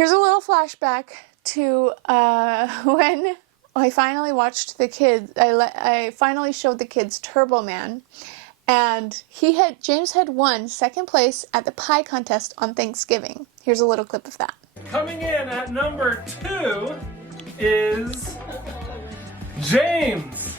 Here's a little flashback to when I finally watched the kids. I finally showed the kids Turbo Man, and James had won second place at the pie contest on Thanksgiving. Here's a little clip of that. Coming in at number 2 is James.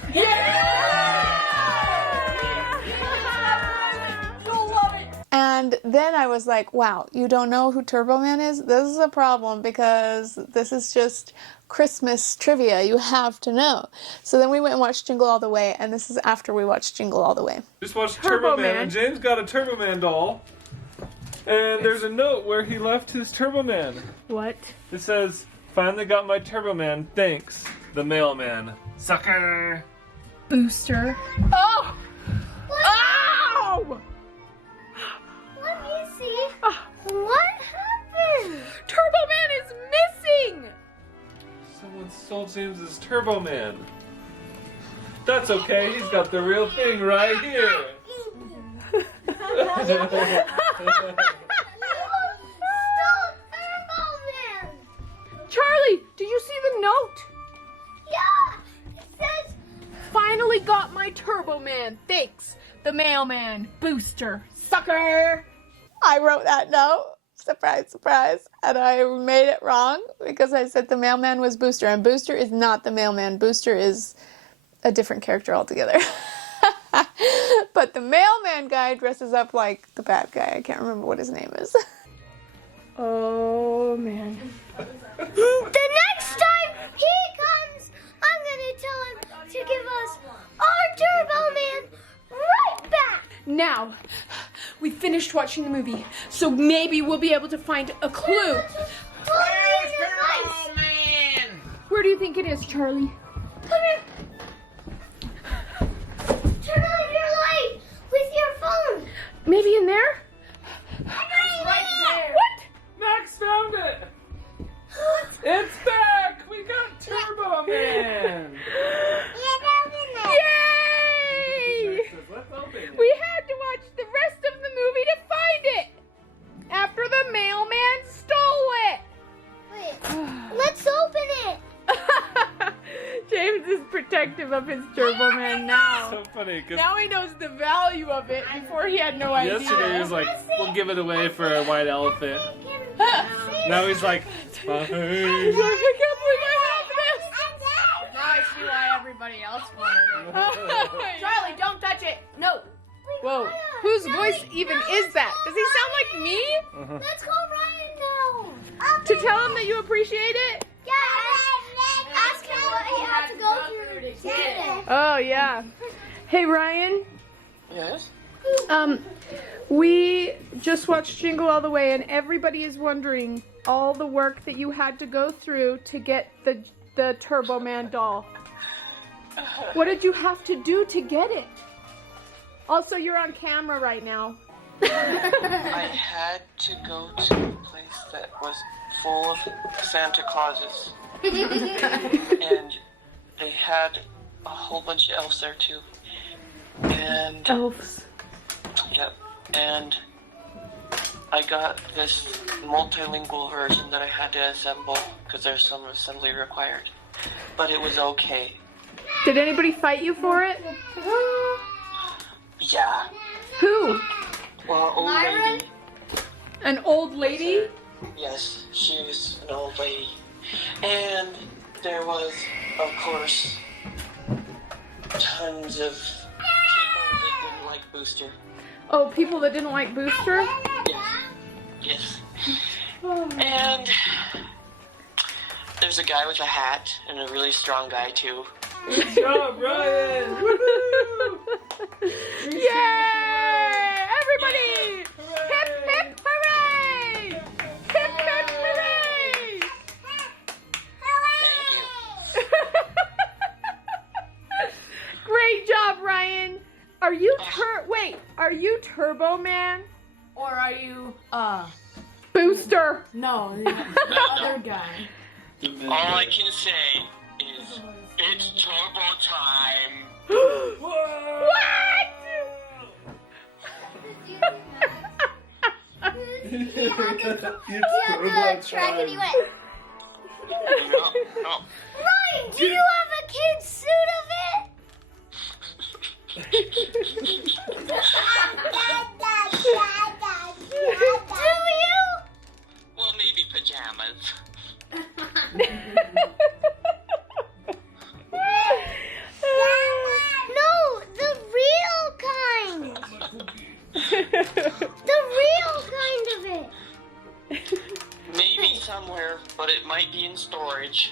And then I was like, wow, you don't know who Turbo Man is? This is a problem because this is just Christmas trivia. You have to know. So then we went and watched Jingle All the Way, and this is after we watched Jingle All the Way. Just watched Turbo Man, and James got a Turbo Man doll. And there's a note where he left his Turbo Man. What? It says, finally got my Turbo Man, thanks, the mailman. Sucker! Booster. Oh! Ow! Let me see. What happened? Turbo Man is missing! Someone stole James's Turbo Man. That's okay, he's got the real thing right here. Charlie, did you see the note? Yeah, it says, finally got my Turbo Man, thanks, the mailman, Booster, sucker! I wrote that note, surprise, surprise, and I made it wrong because I said the mailman was Booster, and Booster is not the mailman. Booster is a different character altogether. But the mailman guy dresses up like the bad guy. I can't remember what his name is. Oh, man. the next time he comes, I'm gonna tell him to give us our Turbo Man right back. Now, we finished watching the movie, so maybe we'll be able to find a clue. Where's Turbo Man? Where do you think it is, Charlie? Come here. Turn on your light with your phone. Maybe in there? Right there. What? Max found it! It's back! We got Turbo Man! Yay! Let's open it. We had to watch the rest of the movie to find it! After the mailman stole it! Wait, let's open it. James is protective of his Turbo Man now. So funny, because Now he knows the value of it. Before he had no idea. yesterday he was like, we'll give it away for a white elephant. Now he's like, He's like, I can't believe I have this! Now I see why everybody else wanted it. Charlie, don't touch it. No. Whoa, whose voice even is that? Does he sound like me? Let's call Ryan now. To tell him that you appreciate it? Yeah, ask him what he had to go through to get it. Oh, yeah. Hey, Ryan. Yes? We just watched Jingle All the Way, and everybody is wondering all the work that you had to go through to get the Turbo Man doll. What did you have to do to get it? Also, you're on camera right now. I had to go to a place that was full of Santa Clauses. And they had a whole bunch of elves there too. And Elves. yep. And I got this multilingual version that I had to assemble because there's some assembly required. But it was okay. Did anybody fight you for it? Yeah. Who? Well, old lady. An old lady? Yes, she's an old lady. And there was, of course, tons of people that didn't like Booster. Oh, people that didn't like Booster? Yes. And there's a guy with a hat, and a really strong guy too. Good job, Ryan! Woohoo! Yay! Everybody! Hip, hip, hooray! Hip, hip, hooray! Thank you. Great job, Ryan. Are you are you Turbo Man? Or are you, Booster. no, the other guy. All I can say is, it's turbo time. What? Yeah, good. Track and he went. No. Ryan, do you have a kid's suit of it? Do you? Well, maybe pajamas. No, the real kind. The real kind of it. Maybe somewhere, but it might be in storage.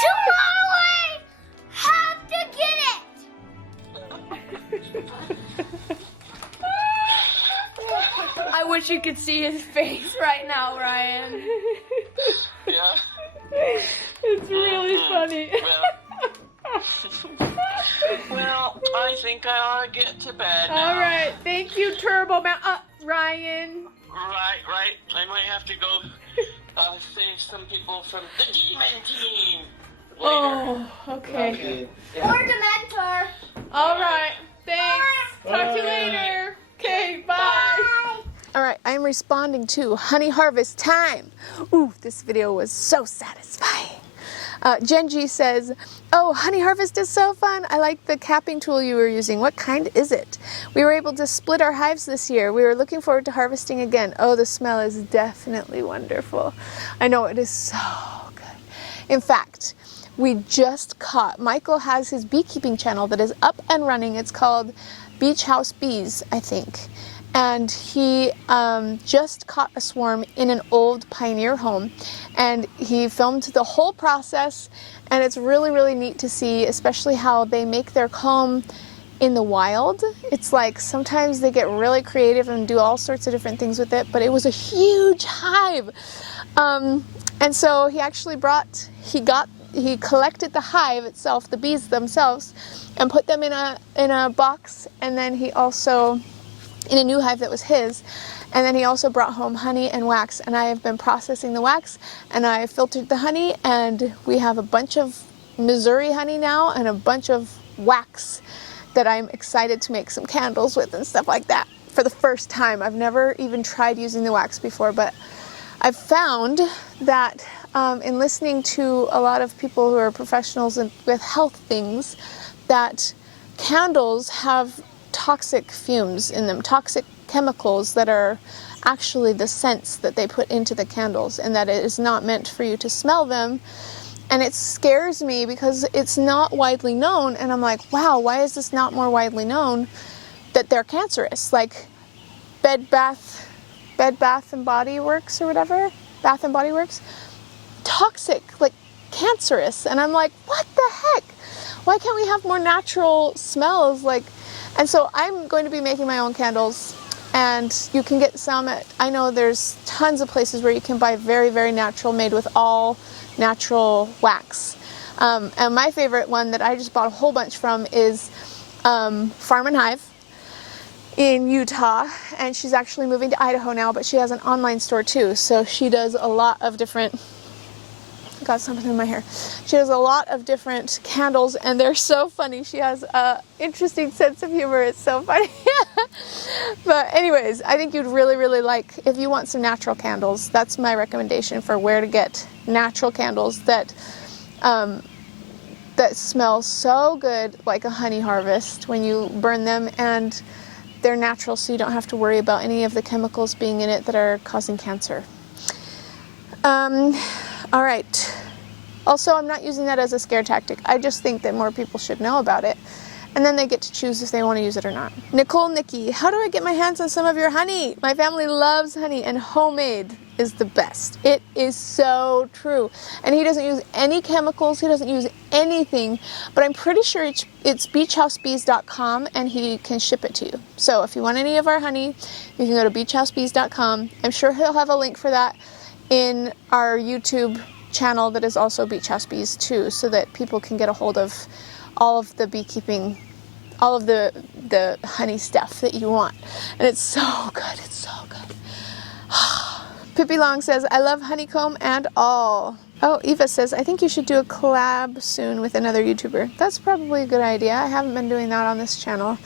Tomorrow I have to get it. I wish you could see his face right now, Ryan. Yeah. It's really funny. Well, I think I ought to get to bed now. All right, thank you, Turbo Man. Ryan. Right. I might have to go save some people from the demon team. Later. Oh, okay. Or Dementor. All right, thanks. Talk to you later. Okay, bye. All right, I'm responding to honey harvest time. Ooh, this video was so satisfying. Genji says, oh, honey harvest is so fun. I like the capping tool you were using. What kind is it? We were able to split our hives this year. We were looking forward to harvesting again. Oh, the smell is definitely wonderful. I know, it is so good. In fact, we just caught, Michael has his beekeeping channel that is up and running. It's called Beach House Bees, I think. And he just caught a swarm in an old pioneer home, and he filmed the whole process, and it's really, really neat to see, especially how they make their comb in the wild. It's like sometimes they get really creative and do all sorts of different things with it, but it was a huge hive. And so he actually he collected the hive itself, the bees themselves, and put them in a box, and then he also, in a new hive that was his, and then he also brought home honey and wax, and I have been processing the wax, and I filtered the honey, and we have a bunch of Missouri honey now and a bunch of wax that I'm excited to make some candles with and stuff like that for the first time. I've never even tried using the wax before, but I've found that in listening to a lot of people who are professionals with health things, that candles have toxic fumes in them, toxic chemicals that are actually the scents that they put into the candles, and that it is not meant for you to smell them. And it scares me because it's not widely known, and I'm like, wow, why is this not more widely known that they're cancerous? Like Bed Bath and Body Works or whatever, Bath and Body Works, toxic, like cancerous. And I'm like, what the heck? Why can't we have more natural smells? And so I'm going to be making my own candles, and you can get some at, I know there's tons of places where you can buy very, very natural, made with all natural wax. And my favorite one that I just bought a whole bunch from is Farm and Hive in Utah, and she's actually moving to Idaho now, but she has an online store too, so she does a lot of different, got something in my hair. She has a lot of different candles, and they're so funny. She has an interesting sense of humor. It's so funny. But anyways, I think you'd really, really like, if you want some natural candles, that's my recommendation for where to get natural candles that that smell so good, like a honey harvest when you burn them, and they're natural, so you don't have to worry about any of the chemicals being in it that are causing cancer. All right. Also, I'm not using that as a scare tactic. I just think that more people should know about it, and then they get to choose if they want to use it or not. Nicole Nikki, how do I get my hands on some of your honey? My family loves honey, and homemade is the best. It is so true. And he doesn't use any chemicals. He doesn't use anything, but I'm pretty sure it's beachhousebees.com, and he can ship it to you. So if you want any of our honey, you can go to beachhousebees.com. I'm sure he'll have a link for that in our YouTube channel that is also Beach House Bees too, so that people can get a hold of all of the beekeeping, all of the honey stuff that you want. And it's so good, it's so good. Pippi Long says, I love honeycomb and all. Oh, Eva says, I think you should do a collab soon with another YouTuber. That's probably a good idea. I haven't been doing that on this channel.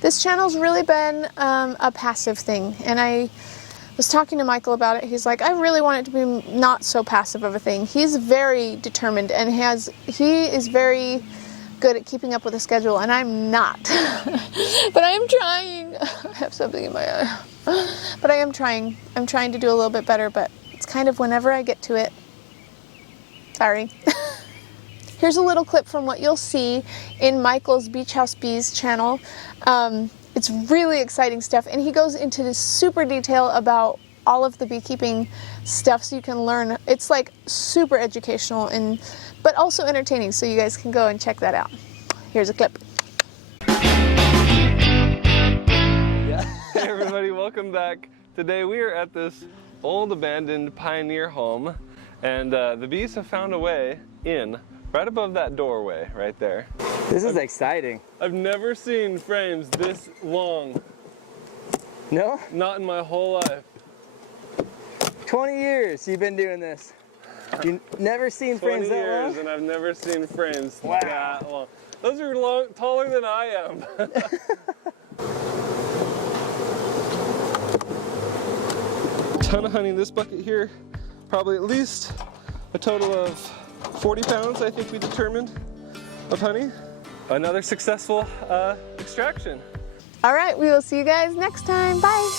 this channel's really been a passive thing, and I was talking to Michael about it. He's like, I really want it to be not so passive of a thing. He's very determined, and he is very good at keeping up with the schedule, and I'm not. But I am trying. I have something in my eye. But I am trying. I'm trying to do a little bit better, but it's kind of whenever I get to it. Sorry. Here's a little clip from what you'll see in Michael's Beach House Bees channel. It's really exciting stuff, and he goes into this super detail about all of the beekeeping stuff so you can learn. It's like super educational but also entertaining, so you guys can go and check that out. Here's a clip. Yeah. Hey everybody, welcome back. Today we are at this old abandoned pioneer home, and the bees have found a way in right above that doorway right there. This is exciting. I've never seen frames this long. No? Not in my whole life. 20 years you've been doing this. You've never seen frames 20 that years long? and I've never seen frames Wow. that long. Those are taller than I am. Ton of honey in this bucket here. Probably at least a total of 40 pounds, I think we determined, of honey. Another successful extraction. All right, we will see you guys next time. Bye.